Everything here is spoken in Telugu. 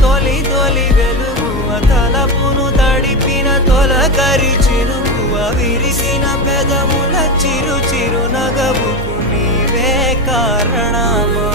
తొలి తొలి వెలుగువ తలపును తడిపిన తొలకరి చిరుకువ విరిసిన పెదముల చిరు చిరు నగవుకు నీవే కారణమా